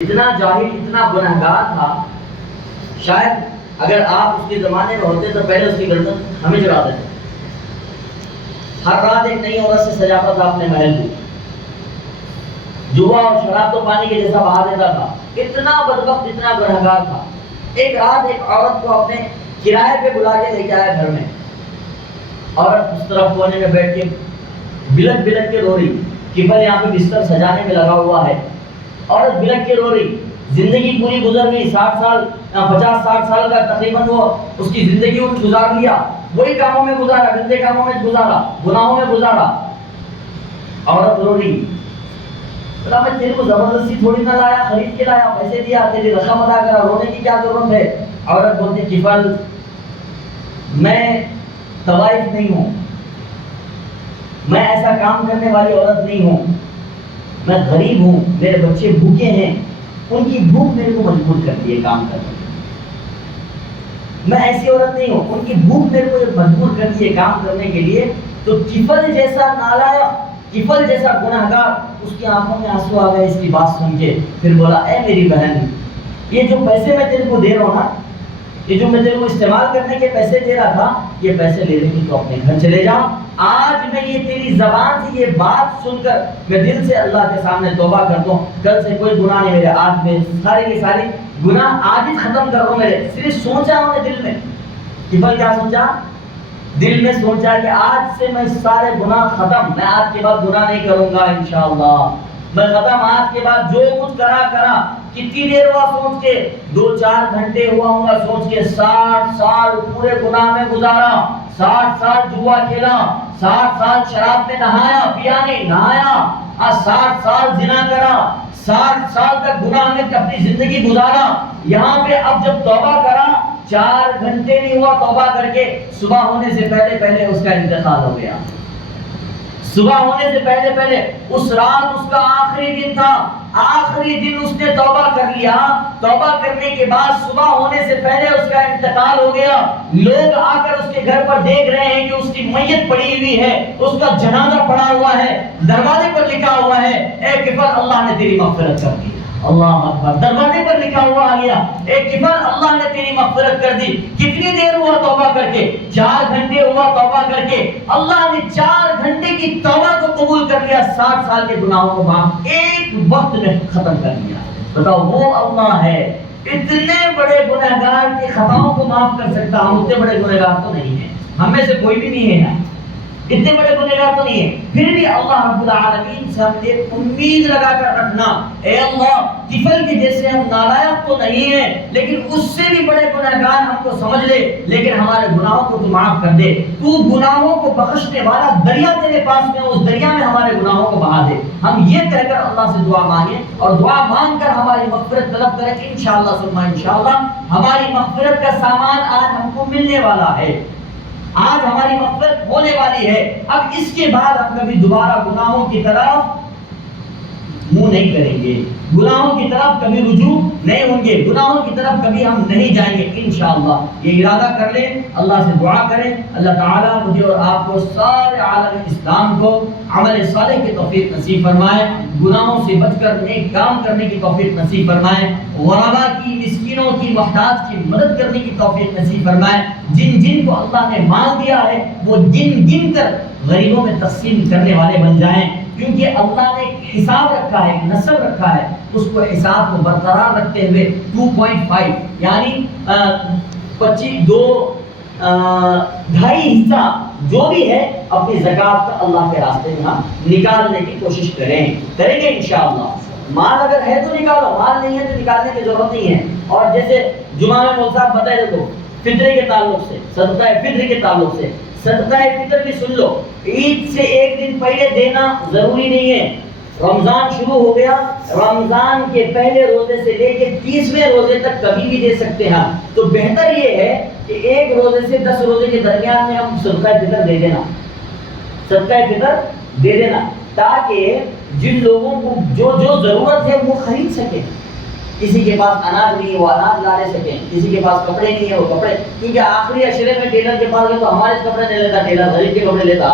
اتنا جاہل اتنا گنہگار تھا، شاید اگر آپ اس کے زمانے میں ہوتے تو پہلے اس کی گردن ہمیں چڑھا دیتے. ہر رات ایک نئی عورت سے سجاتا تھا اپنے محل کو، جوا اور شراب تو پانی کے جیسا بہا دیتا تھا. اتنا بدبخت اتنا گنہگار تھا. ایک رات ایک عورت کو اپنے کرائے پہ بلا کے لے کے آیا گھر میں. عورت اس طرف کونے میں بیٹھ کے بلک بلک کے رو رہی. کفل یہاں پہ بستر سجانے میں لگا ہوا ہے. عورت بلک کے رو رہی. زندگی پوری گزر گئی، 50-60 سال کا تقریباً وہ اس کی زندگی ان گزار لیا. وہی کاموں میں گزارا، گندے کاموں میں گزارا، گناہوں میں گزارا. عورت رو رہی. بولا میں تیرے کو زبردستی تھوڑی نہ لایا، خرید کے لایا، پیسے دیا، تیری رقم ادا کرا، رونے کی کیا ضرورت ہے؟ عورت بولتی کفل میں طوائف نہیں ہوں، میں ایسا کام کرنے والی عورت نہیں ہوں، میں غریب ہوں، میرے بچے بھوکے ہیں، ان کی بھوک میرے کو مجبور کرتی ہے کام کرنے. میں ایسی عورت نہیں ہوں، ان کی بھوک میرے کو مجبور کرتی ہے کام کرنے کے لیے. تو کفل جیسا نالائق، کفل جیسا گنہگار، اس کی آنکھوں میں آنسو آ گئے اس کی بات سن کے. پھر بولا اے میری بہن، یہ جو پیسے میں تیرے کو دے رہا ہوں نا، یہ جو میں تیرے کو استعمال کرنے کے پیسے دے رہا تھا، یہ پیسے لے لے کے تو اپنے گھر چلے جا. آج میں یہ تیری زبان سے یہ بات سن کر میں دل سے اللہ کے سامنے توبہ کرتا ہوں، کل سے کوئی گناہ نہیں میرے. آج میں سارے کے سارے گناہ آج ہی ختم کر رہا ہوں. میرے صرف سوچا ہوں نے دل میں. کفل کیا سوچا؟ دل میں سوچا کہ آج سے میں سارے گناہ ختم، میں آج کے بعد گناہ نہیں کروں گا انشاءاللہ، میں ختم. آج کے بعد جو کچھ کرا. کتنی دیر ہوا سوچ کے؟ 2-4 گھنٹے ہوا ہوں گا سوچ کے. 60 سال پورے گناہ میں گزارا، 60 سال جوا کھیلا، 60 سال شراب میں نہایا، پیا نہیں نہایا، 60 سال زنا کرا، 60 سال تک گناہ میں اپنی زندگی گزارا. یہاں پہ اب جب توبہ کرا، 4 گھنٹے نہیں ہوا توبہ کر کے، صبح ہونے سے پہلے اس کا انتقال ہو گیا. صبح ہونے سے پہلے اس رات اس کا آخری دن تھا. آخری دن اس نے توبہ کر لیا. توبہ کرنے کے بعد صبح ہونے سے پہلے اس کا انتقال ہو گیا. لوگ آ کر اس کے گھر پر دیکھ رہے ہیں کہ اس کی میت پڑی ہوئی ہے، اس کا جنازہ پڑا ہوا ہے. دروازے پر لکھا ہوا ہے اے کفل اللہ نے تیری مغفرت کر دی. اللہ اکبر. دروازے پر لکھا ہوا آ گیا اے کفل اللہ نے تیری مغفرت کر دی. کتنی دیر ہوا توبہ کر کے؟ 4 گھنٹے ہوا توبہ کر کے. اللہ نے 4 گھنٹے کی توبہ کو قبول کر لیا، 60 سال کے گناہوں کو معاف ایک وقت میں ختم کر دیا. بتاؤ وہ اللہ ہے اتنے بڑے گنہگار کی خطاؤں کو معاف کر سکتا. ہم اتنے بڑے گنہگار تو نہیں ہیں، ہم میں سے کوئی بھی نہیں ہے نا، اتنے بڑے گنہگار تو نہیں ہے. پھر بھی اللہ رب العالمین سے ہم نے امید لگا کر رکھنا، اے اللہ کفل کے جیسے ہم نالائق تو نہیں ہیں، لیکن اس سے بھی بڑے گنہگار ہم کو سمجھ لے، لیکن ہمارے گناہوں کو تو معاف کر دے. تو گناہوں کو بخشنے والا دریا تیرے پاس میں، اس دریا میں ہمارے گناہوں کو بہا دے. ہم یہ کہہ کر اللہ سے دعا مانگیں اور دعا مانگ کر ہماری مغفرت طلب کریں کہ انشاءاللہ ثم انشاءاللہ ہماری مغفرت کا سامان آج ہم کو ملنے والا ہے، آج ہماری مغفرت ہونے والی ہے. اب اس کے بعد ہم کبھی دوبارہ گناہوں کی طرف منہ نہیں کریں گے، گناہوں کی طرف کبھی رجوع نہیں ہوں گے، گناہوں کی طرف کبھی ہم نہیں جائیں گے انشاءاللہ. یہ ارادہ کر لیں، اللہ سے دعا کریں اللہ تعالیٰ مجھے اور آپ کو سارے عالم اسلام کو عمل صالح کی توفیق نصیب فرمائے، گناہوں سے بچ کر نیک کام کرنے کی توفیق نصیب فرمائے، غرباء کی، مسکینوں کی، محتاج کی مدد کرنے کی توفیق نصیب فرمائے. جن کو اللہ نے مال دیا ہے وہ گن کر غریبوں میں تقسیم کرنے والے بن جائیں، کیونکہ اللہ نے ایک حساب رکھا ہے، ایک نسب رکھا ہے. اس کو حساب کو برقرار رکھتے ہوئے 2.5 یعنی 2.5 حصہ جو بھی ہے اپنی زکوٰۃ کا اللہ کے راستے میں ہم نکالنے کی کوشش کریں گے انشاءاللہ. مال اگر ہے تو نکالو، مال نہیں ہے تو نکالنے کی ضرورت نہیں ہے. اور جیسے جمعہ میں مول صاحب بتائے دیکھو فطرے کے تعلق سے، صدقہ فطر کے تعلق سے، صدقہ فطر بھی سن لو، عید سے 1 دن پہلے دینا ضروری نہیں ہے. رمضان شروع ہو گیا، رمضان کے پہلے روزے سے لے کے 30ویں روزے تک کبھی بھی دے سکتے ہیں. تو بہتر یہ ہے کہ 1 روزے سے 10 روزے کے درمیان میں ہم صدقہ فطر دے دینا، صدقہ فطر دے دینا، تاکہ جن لوگوں کو جو ضرورت ہے وہ خرید سکیں. کسی کے پاس اناج نہیں ہے وہ اناج لا لے سکیں، کسی کے پاس کپڑے نہیں ہے وہ کپڑے، کیونکہ آخری اشرے میں ٹیلر کے پاس گئے تو ہمارے کپڑے نہیں لیتا، ٹیلر غریب کے کپڑے لیتا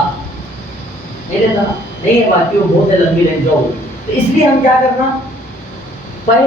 نہیں نا، نہیں ہے. باقی وہ بہت لمبی رینج ہو. تو اس لیے ہم کیا کرنا، پہلے